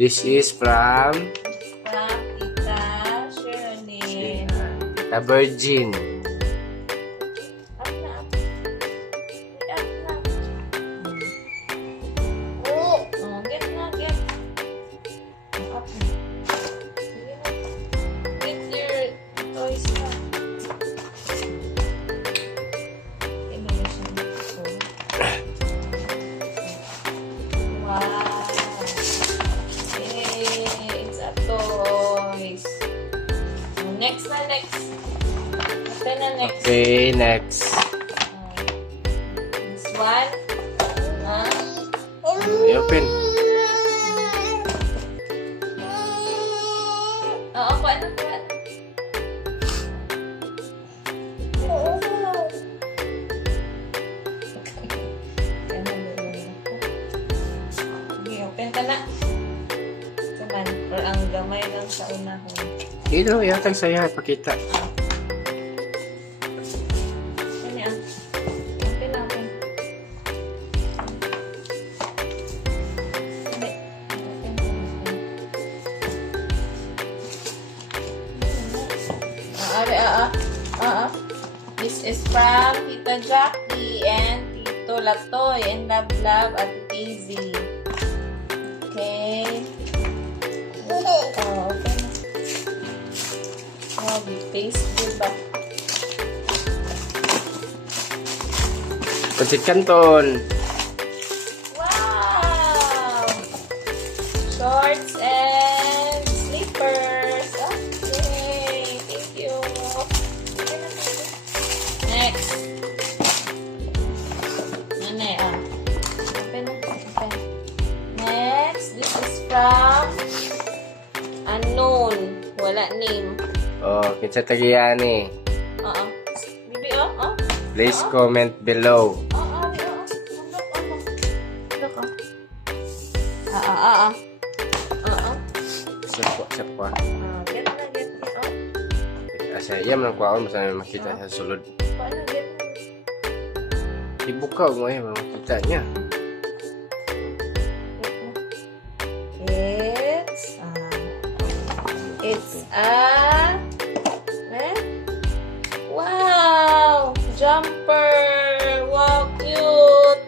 This is from Tita Sherilyn. Tita Virgin. Up na, up. Up na. Oh, get na, get. Up na. Sige na. Get your toys na. Innovation. Wow. Yay, it's a toys. Next na, next. Ito na, next. Okay, next. This one. I-open. Oo, paano po? Sige, open ka na. Saman, or ang gamay lang sa unahon. Dito, yatang saya. Pakita. Ano yan? Open na, open. Hindi. This is from Tita Jackie and Tito Latoy and Love Love at Daisy. Okay. Oh, open. Oh, paste diba? Pansit Canton. Wow! Shorts and slippers. Okay, thank you. Next. Ano yan? Open na. Open. Next, this is from unknown. Wala name. Oh, kinsa tagiyan ni. Oo. Bibi, oh. Please comment below. Sa kwa. Get na. Asa iya man kwaon masaya makita sa sulod. Paano get na? Ibuka mo ay makita niya. It's wow! Jumper! Wow, cute!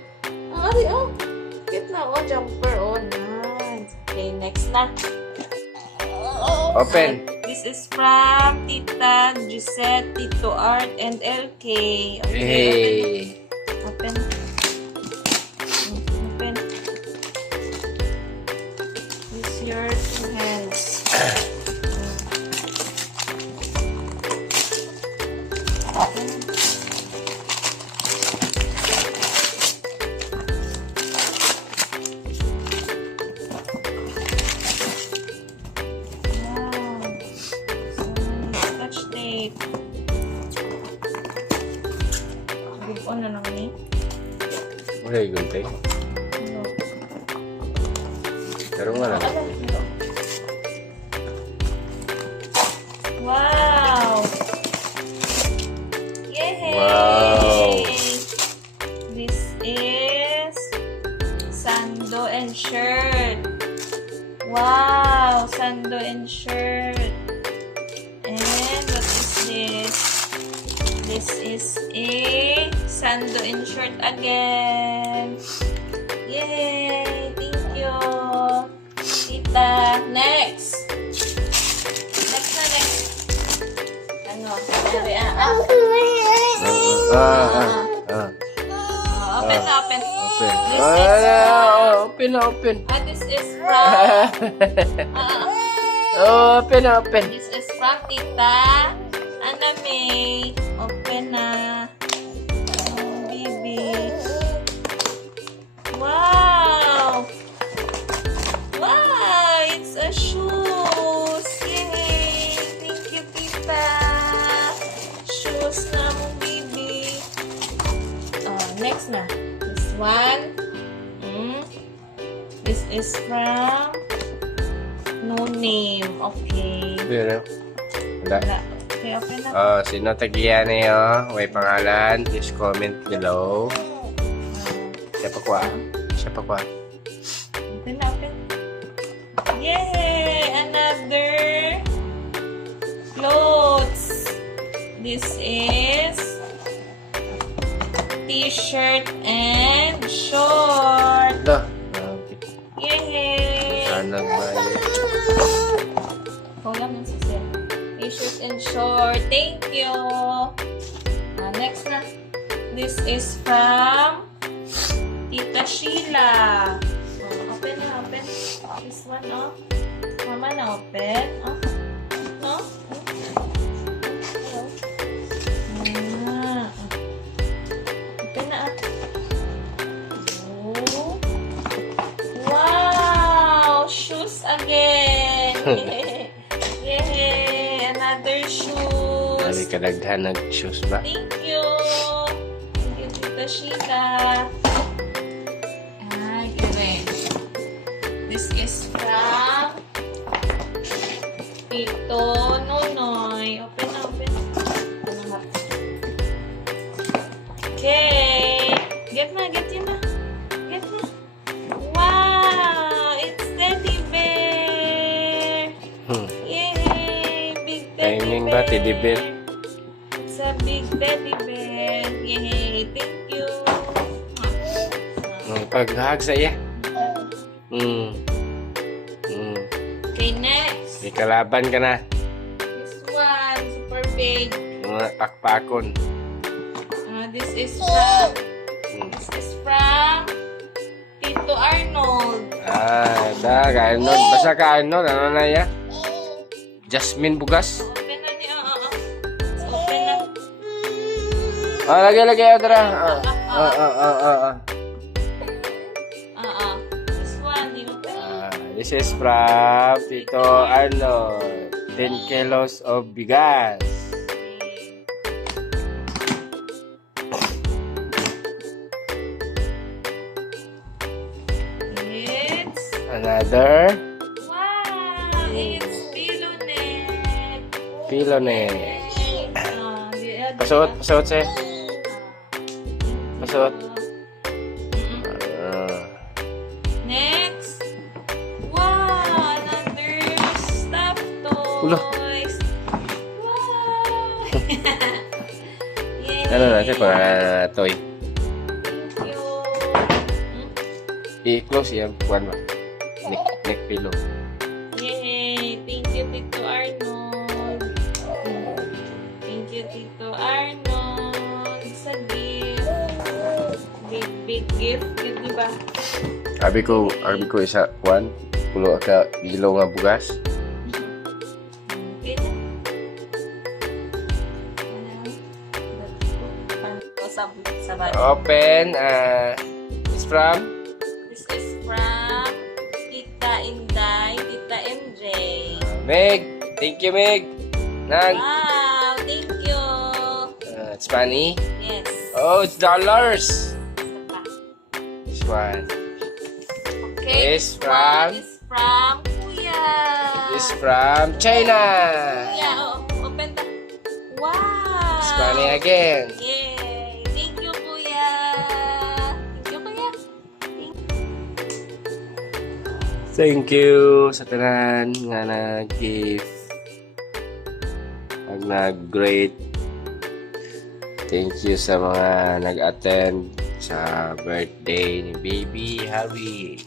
Cute na, jumper. Oh, nice. Okay, next na. Open. This is from Tita Gisette, Tito Art, and LK. Okay, Hey. open. Open. Use your two hands. Ano na ni? Wala yung guntay. Pero nga lang. Wow! Yay! Wow! This is sando and shirt. Wow! Sando and shirt. And what is this? This is a sando and shirt again. Yay! Thank you, Tita. Next. Next. Ano? Sabi, Open na, open. Open. This is Open. this is from Open. this is from Tita Aname. Open na. Oh, baby. Wow! Wow! It's a shoes! Yay! Thank you, Tita! Shoes na mong baby. Oh, next na. This one. This is from no name. Okay. Wala. Okay, open na. Sino tagiyan niyo? May pangalan. Please comment below. Siya pa kwa. Open na, open. Yay! Another clothes. This is t-shirt and short. Dah. Yay! Sana ba yun? Ikaw lang yung sisir. T-shirt and short. Thank you. Next na. This is from Tita Sheila. Open na, open. This one, no? Mama na open. No? Open na, Oh. Wow! Shoes again! Yay! Another shoes! Dali ka daghan nag-shoes ba? Thank you! Thank you, Tita Sheila. Galing. This is from Tito Nonoy. Open na, open. Okay. Get na, get yun na. Get na. Wow! It's Teddy Bear! Yay! Big Teddy Timing Bear! ba, Teddy Bear? It's a big Teddy Bear! Yay! Thank you! Paghahag sa iya. Okay, next. May kalaban ka na. This one, super big. Mga pakpakon. This is from Tito Arnold. Ka-Arnold. Basta ka-Arnold. Ano na ya? Jasmine Bugas. Open na niya. Open na. Lagi. Tara. This one, open. This is from Tito Arnold. 10 kilos of bigas. It's Another it's Pilonet. Pilonet. Pasot siya. Pasot. Next. Wow, another stuffed toys. Ulo. Wow. Yay. Ano na siya mga toy? Thank you. I-close yan. Kuwan ba? Neck pillow. Yay. Thank you, Tito Arnold. Thank you, Tito Arnold. Sa gift. Big gift. Yun, di ba? Sabi ko isa, kuwan. Pulo ka ilaw nga bugas. Okay na. Sa bag. Open. It's from This is from Tita Inday, Tita MJ. Meg. Thank you, Meg. Nang. Wow, thank you. It's money. Yes. Oh, it's dollars. Isa pa. This one. Okay. Is from? Is from Kuya. This from China. Kuya, open the. Wow. It's money again. Yay. Thank you, Kuya. Thank you, Kuya. Thank you sa tanan nga nag-gift. Pag nag-great. Thank you sa mga nag-attend sa birthday ni Baby Harris.